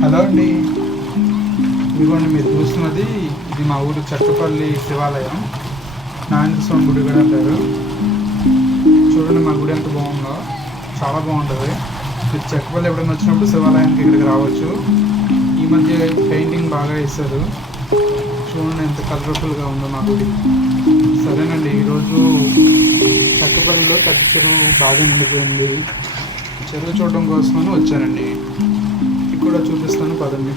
Hello అండి, ఇదిగోండి మీరు చూస్తున్నది ఇది మా ఊరు చట్టపల్లి శివాలయం. నాయన స్వామి గుడి కూడా అంటారు. చూడండి మా గుడి ఎంత బాగుందో, చాలా బాగుంటుంది. మీరు చట్టపల్లి ఎప్పుడైనా వచ్చినప్పుడు శివాలయానికి ఇక్కడికి రావచ్చు. ఈ మధ్య పెయింటింగ్ బాగా వేస్తారు. చూడండి ఎంత కలర్ఫుల్గా ఉందో మా గుడి. సరేనండి, ఈరోజు చట్టపల్లిలో పెద్ద చెరువు బాగా నిండిపోయింది. చెరువు చూడడం కోసమని వచ్చానండి. కూడా చూపిస్తాను పదండి.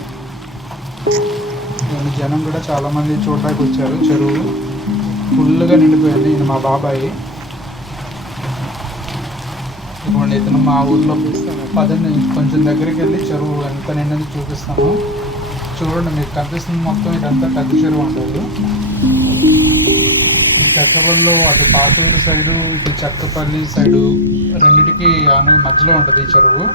జనం కూడా చాలామంది చూడడానికి వచ్చారు. చెరువు ఫుల్గా నిండిపోయింది. ఈయన మా బాబాయ్. ఇదిగోండి ఇతను మా ఊర్లో. పదండి కొంచెం దగ్గరికి వెళ్ళి చెరువు ఎంత నిండింది చూపిస్తాను. చూడండి మీకు కనిపిస్తుంది మొత్తం ఇదంతా పెద్ద చెరువు ఉంటుంది. ఈ చక్కపల్లిలో అటు పాతూరు సైడు ఇటు చక్కపల్లి సైడు రెండిటికి మధ్యలో ఉంటుంది ఈ చెరువు.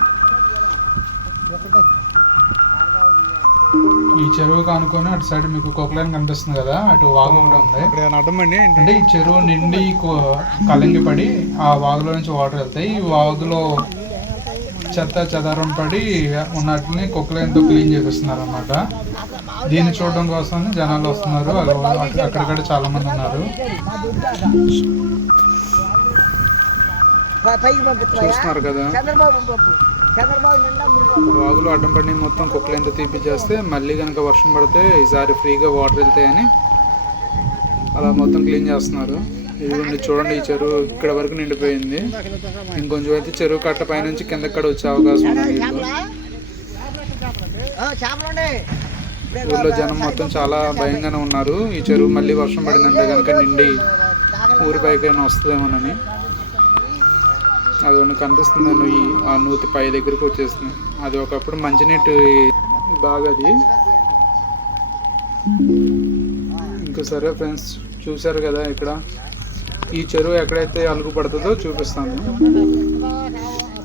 ఈ చెరువు కానుకొని అటు సైడ్ మీకు కొక్లైన్ కనిపిస్తుంది కదా, అటు వాగు కూడా ఉంది. అంటే ఈ చెరువు నిండి కలంగి పడి ఆ వాగులో నుంచి వాటర్ వెళ్తాయి. ఈ వాగులో చెత్త చెదారం పడి ఉన్నట్లని కొక్లైన్తో క్లీన్ చేపిస్తున్నారు అన్నమాట. దీన్ని చూడడం కోసం జనాలు వస్తున్నారు. అక్కడిక్కడ చాలా మంది ఉన్నారు. చూస్తున్నారు కదా, వాగులు అడ్డం పడి మొత్తం కుక్కలెంత తీపిచ్చేస్తే మళ్ళీ కనుక వర్షం పడితే ఈసారి ఫ్రీగా వాటర్ వెళ్తాయని అలా మొత్తం క్లీన్ చేస్తున్నారు. ఇది చూడండి, ఈ చెరువు ఇక్కడ వరకు నిండిపోయింది. ఇంకొంచెం అయితే చెరువు కట్ట పైనుంచి కిందక్కడ వచ్చే అవకాశం ఉంది. ఊళ్ళో జనం మొత్తం చాలా భయంగానే ఉన్నారు. ఈ చెరువు మళ్ళీ వర్షం పడిందంటే కనుక నిండి ఊరి పైకైనా వస్తుందేమోనని. అది ఒకటి కనిపిస్తుంది. ఆ నూతి పై దగ్గరికి వచ్చేస్తుంది. అది ఒకప్పుడు మంచినీటి బాగది. ఇంకా సరే ఫ్రెండ్స్, చూసారు కదా ఇక్కడ ఈ చెరువు ఎక్కడైతే అలుగు పడుతుందో చూపిస్తాను.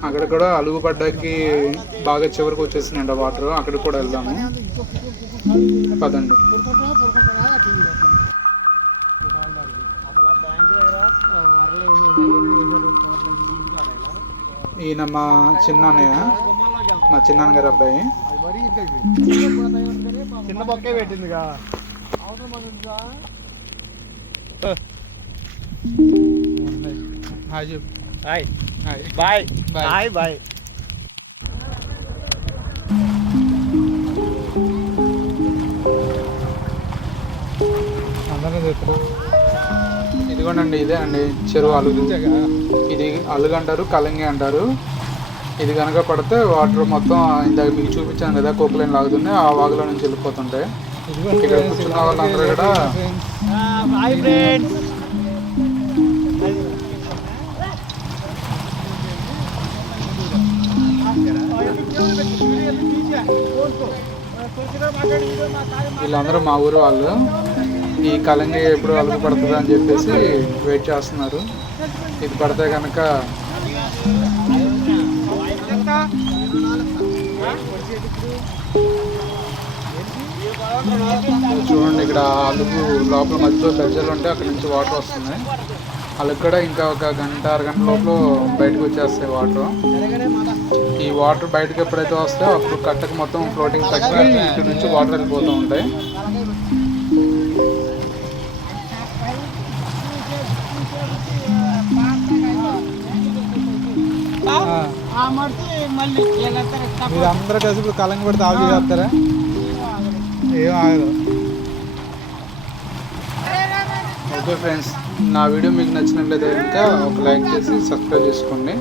అక్కడ కూడా అలుగు పడ్డానికి బాగా చివరికి వచ్చేసినాయంట వాటర్. అక్కడికి కూడా వెళ్దాము పదండి. ఈయన మా చిన్నయ్య, మా చిన్నాన్నగారు అబ్బాయి. చిన్న బొక్కే పెట్టిందిగా. హాయ్ చెప్పు. Hi hi bye bye bye. అందరూ చెప్తున్నా. ఇదిగోనండి, ఇదే అండి చెరువు అలుగు. ఇది అలుగు అంటారు, కలంగి అంటారు. ఇది కనుక పడితే వాటర్ మొత్తం ఇందాక మీకు చూపించాను కదా, కోకలైన్ లాగుతున్నాయి. ఆ వాగులో నుంచి వెళ్ళిపోతుంటాయి. ఇక్కడ కూర్చున్న వాళ్ళందరూ కూడా వీళ్ళందరూ మా ఊరు వాళ్ళు. ఈ కలంగి ఎప్పుడు అలుగు పడుతుందా అని చెప్పేసి వెయిట్ చేస్తున్నారు. ఇది పడితే కనుక చూడండి, ఇక్కడ అలుగు లోపల మధ్యలో బెజ్జలు ఉంటే అక్కడ నుంచి వాటర్ వస్తున్నాయి. అలుగు కూడా ఇంకా ఒక గంట అరగంట లోపల బయటకు వచ్చేస్తాయి వాటర్. ఈ వాటర్ బయటకు ఎప్పుడైతే వస్తాయో అప్పుడు కట్టకు మొత్తం ఫ్లోటింగ్ తగ్గి ఇటు నుంచి వాటర్ వెళ్ళిపోతూ ఉంటాయి. మీరు అందరూ కలిసి ఇప్పుడు కలంగి పడితే ఆగి చేస్తారా? ఏం ఆగదు. ఓకే ఫ్రెండ్స్, నా వీడియో మీకు నచ్చినట్లయితే కనుక ఒక లైక్ చేసి సబ్స్క్రైబ్ చేసుకోండి.